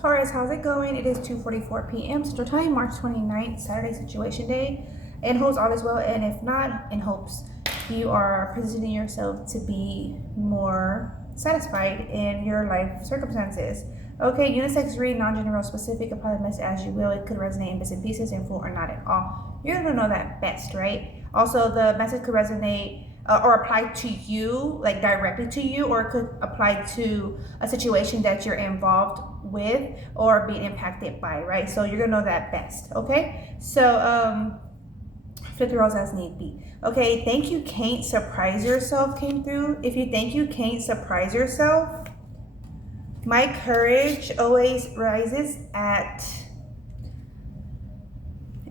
Taurus, how's it going? It is 2:44 p.m. Central Time, March 29th, Saturday Situation Day. In hopes all is well, and if not, in hopes you are positioning yourself to be more satisfied in your life circumstances. Okay, unisex read, non-general, specific, apply the message as you will. It could resonate in bits and pieces, in full or not at all. You're gonna know that best, right? Also, the message could resonate or apply to you, like directly to you, or it could apply to a situation that you're involved with or being impacted by, right? So you're gonna know that best, okay? So flip the roles as need be. Okay, thank you, can't surprise yourself came through. If you think you can't surprise yourself, my courage always rises at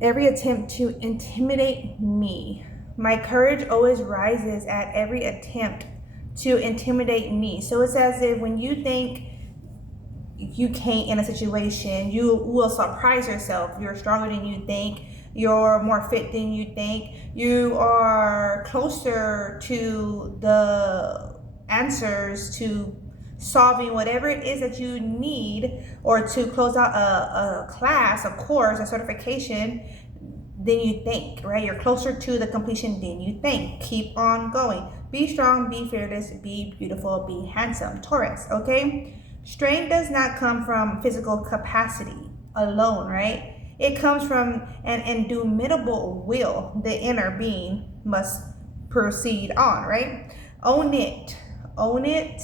every attempt to intimidate me. My courage always rises at every attempt to intimidate me. So it's as if when you think you can't in a situation, you will surprise yourself. You're stronger than you think. You're more fit than you think. You are closer to the answers to solving whatever it is that you need, or to close out a class, a course, a certification than you think, right? You're closer to the completion than you think. Keep on going. Be strong, be fearless, be beautiful, be handsome. Taurus, okay? Strength does not come from physical capacity alone, right? It comes from an indomitable will. The inner being must proceed on, right? Own it. Own it.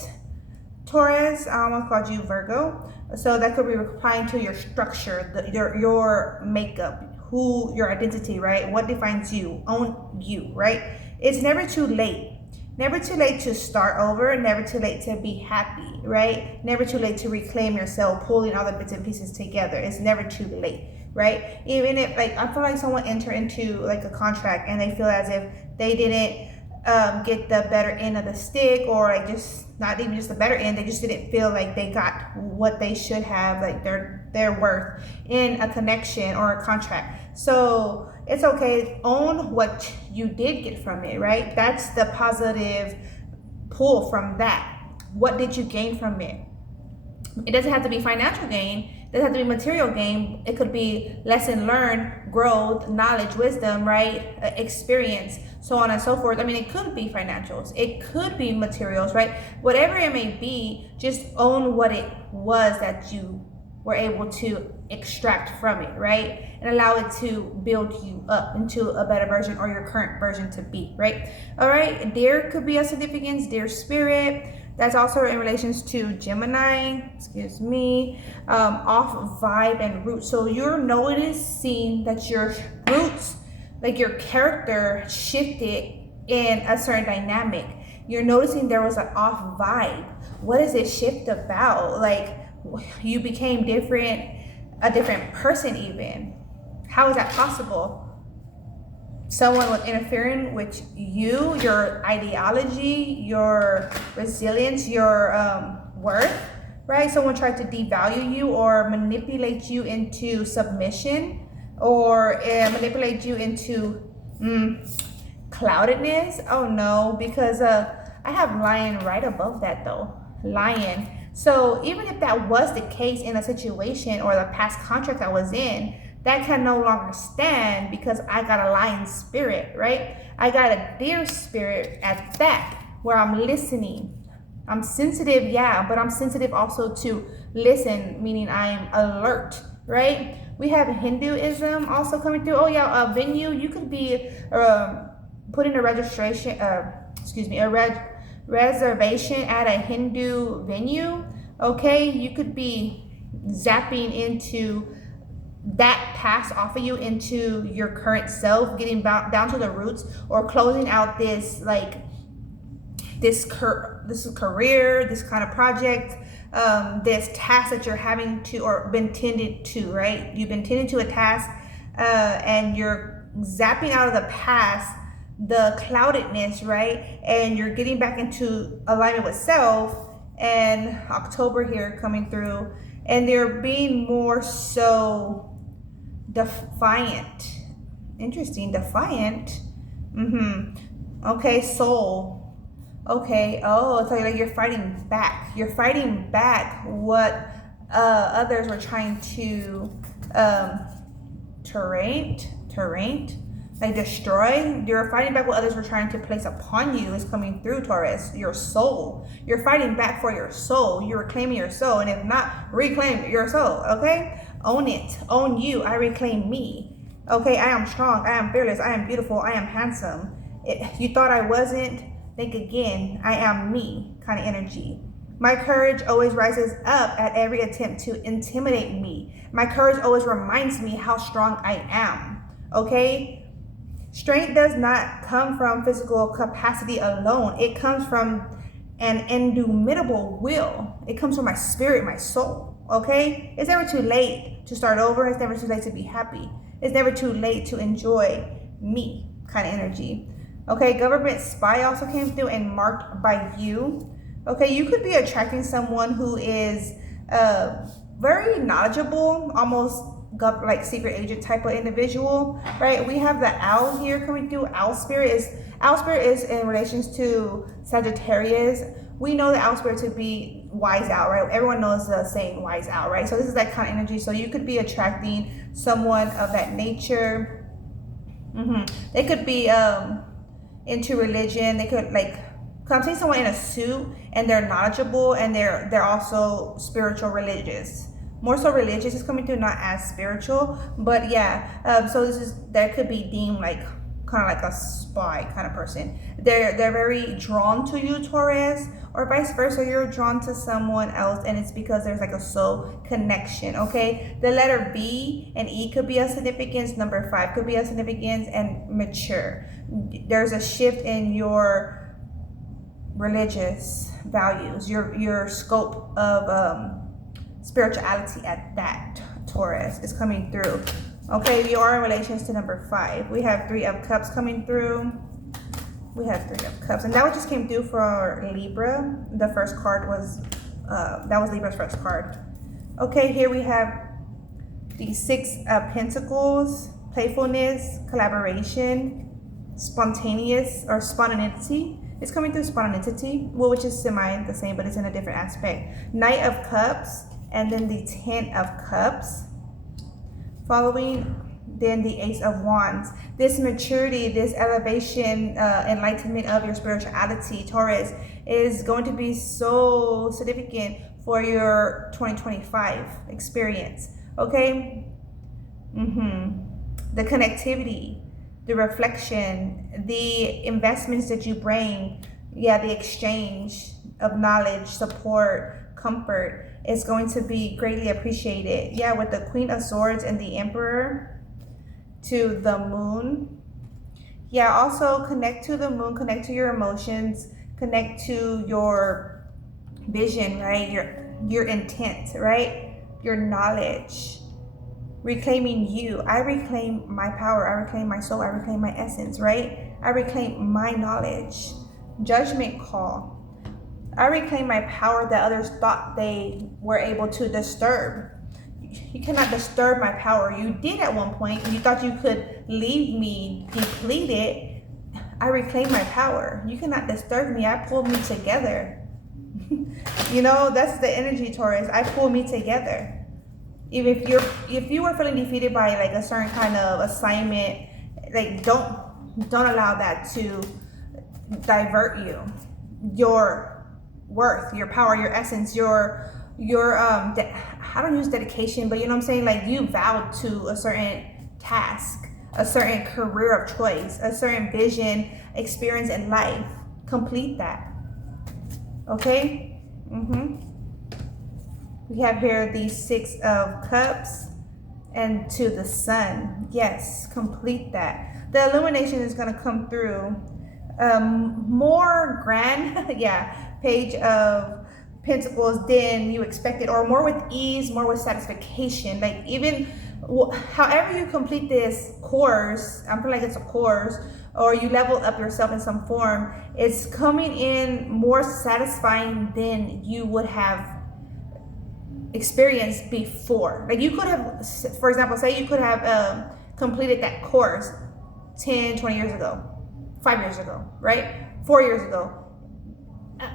Taurus, I almost called you Virgo. So that could be applying to your structure, your makeup, your identity, right? What defines you? Own you, right? It's never too late. Never too late to start over. Never too late to be happy, right? Never too late to reclaim yourself, pulling all the bits and pieces together. It's never too late, right? Even if, like, I feel like someone entered into like a contract and they feel as if they didn't get the better end of the stick, or like just not even just the better end, they just didn't feel like they got what they should have, like their worth in a connection or a contract. So it's okay, own what you did get from it, right? That's the positive pull from that. What did you gain from it? It doesn't have to be financial gain. It doesn't have to be material gain. It could be lesson learned, growth, knowledge, wisdom, right? Experience, so on and so forth. I mean, it could be financials. It could be materials, right? Whatever it may be, just own what it was that you were able to extract from it, right? And allow it to build you up into a better version, or your current version to be, right? All right, there could be a significance, dear spirit. That's also in relations to Gemini, off vibe and roots. So you're noticing that your roots, like your character, shifted in a certain dynamic. You're noticing there was an off vibe. What is this shift about? Like, you became a different person even. How is that possible? Someone was interfering with you, your ideology, your resilience, your worth, right? Someone tried to devalue you or manipulate you into submission, or manipulate you into cloudedness. Oh no, because I have lion right above that though. Lion. So even if that was the case in a situation or the past contract I was in, that can no longer stand, because I got a lion spirit, right? I got a deer spirit at that, where I'm listening. I'm sensitive, yeah, but I'm sensitive also to listen, meaning I'm alert, right? We have Hinduism also coming through. Oh yeah, a venue. You could be putting a reservation at a Hindu venue. Okay, you could be zapping into that pass off of you into your current self, getting down to the roots, or closing out this this career, this kind of project, this task that you're having to, or been tended to, right? You've been tending to a task, and you're zapping out of the past, the cloudedness, right? And you're getting back into alignment with self. And October here coming through, and they're being more so defiant. Interesting, defiant. Okay, soul. Okay, oh, so like you're fighting back. You're fighting back what others were trying to terrain, like destroy. You're fighting back what others were trying to place upon you is coming through, Taurus. Your soul. You're fighting back for your soul. You're reclaiming your soul. And if not, reclaim your soul, okay? Own it. Own you. I reclaim me. Okay, I am strong. I am fearless. I am beautiful. I am handsome. You thought I wasn't? Think again. I am me kind of energy. My courage always rises up at every attempt to intimidate me. My courage always reminds me how strong I am. Okay? Strength does not come from physical capacity alone. It comes from an indomitable will. It comes from my spirit, my soul. Okay? It's never too late to start over. It's never too late to be happy. It's never too late to enjoy me kind of energy. Okay? Government spy also came through and marked by you. Okay? You could be attracting someone who is very knowledgeable, almost like secret agent type of individual, right? We have the owl here coming through. Owl spirit is in relations to Sagittarius. We know the owl spirit to be wise owl, right? Everyone knows the saying wise owl, right? So this is that kind of energy. So you could be attracting someone of that nature. They could be into religion. They could I'm seeing someone in a suit and they're knowledgeable and they're also spiritual, religious. More so religious is coming through, not as spiritual, but yeah. So that could be deemed like kind of like a spy kind of person. They're very drawn to you, Taurus, or vice versa. You're drawn to someone else, and it's because there's like a soul connection. Okay, the letter B and E could be a significance. Number 5 could be a significance, and mature. There's a shift in your religious values, your scope of spirituality at that, Taurus, is coming through. Okay, you are in relations to number 5. We have 3 of Cups coming through. We have 3 of Cups, and that just came through for Libra. The first card was that was Libra's first card. Okay, here we have the 6 of Pentacles, playfulness, collaboration, spontaneous or spontaneity. It's coming through spontaneity, well, which is semi the same, but it's in a different aspect. Knight of Cups, and then the 10 of Cups. Following, then the Ace of Wands. This maturity, this elevation, enlightenment of your spirituality, Taurus, is going to be so significant for your 2025 experience. Okay? The connectivity, the reflection, the investments that you bring, the exchange of knowledge, support, comfort is going to be greatly appreciated. With the Queen of Swords and the Emperor to the Moon. Also connect to the Moon, connect to your emotions, connect to your vision, right? Your intent, right? Your knowledge. Reclaiming you. I reclaim my power. I reclaim my soul. I reclaim my essence, right? I reclaim my knowledge. Judgment call. I reclaim my power that others thought they were able to disturb. You cannot disturb my power. You did at one point. You thought you could leave me depleted. I reclaim my power. You cannot disturb me. I pull me together. That's the energy, Taurus. I pull me together. Even if you were feeling defeated by like a certain kind of assignment, like don't allow that to divert you. Your worth, your power, your essence, your I don't use dedication, but you know what I'm saying, like you vowed to a certain task, a certain career of choice, a certain vision, experience in life. Complete that. Okay? We have here the 6 of Cups and to the Sun. Yes, complete that. The illumination is going to come through more grand, Page of Pentacles than you expected, or more with ease, more with satisfaction. Like even however you complete this course, I feel like it's a course, or you level up yourself in some form, it's coming in more satisfying than you would have experienced before. Like you could have, for example, say you could have completed that course 10, 20 years ago, 5 years ago, right? 4 years ago.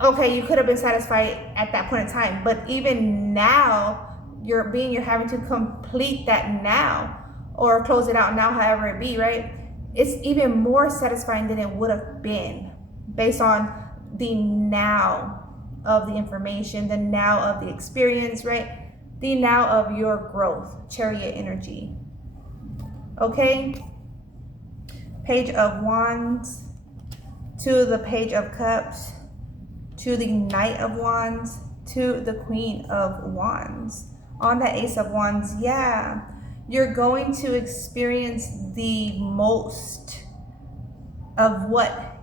Okay, you could have been satisfied at that point in time, but even now, you're having to complete that now or close it out now, however it be, right? It's even more satisfying than it would have been based on the now of the information, the now of the experience, right? The now of your growth, Chariot energy. Okay? Page of Wands to the Page of Cups to the Knight of Wands to the Queen of Wands. On the Ace of Wands, yeah, you're going to experience the most of what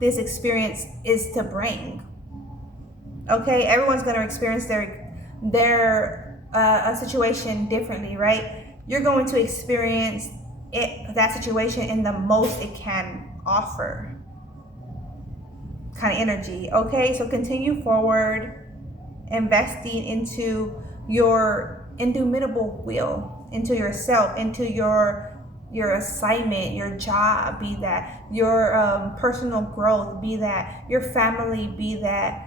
this experience is to bring. Okay, everyone's going to experience their situation differently, right? You're going to experience that situation in the most it can offer kind of energy. Okay, so continue forward, investing into your indomitable will, into yourself, into your assignment, your job, be that your personal growth, be that your family, be that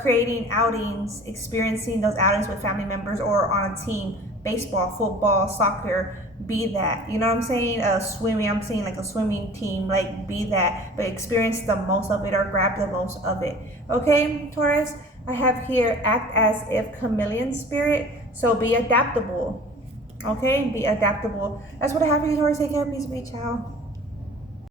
creating outings, experiencing those outings with family members or on a team, baseball, football, soccer, be that, you know what I'm saying? Swimming, I'm saying like a swimming team, like be that, but experience the most of it or grab the most of it. Okay, Taurus, I have here act as if chameleon spirit, so be adaptable. Okay, be adaptable. That's what I have for you, Taurus. Take care, peace, be, ciao.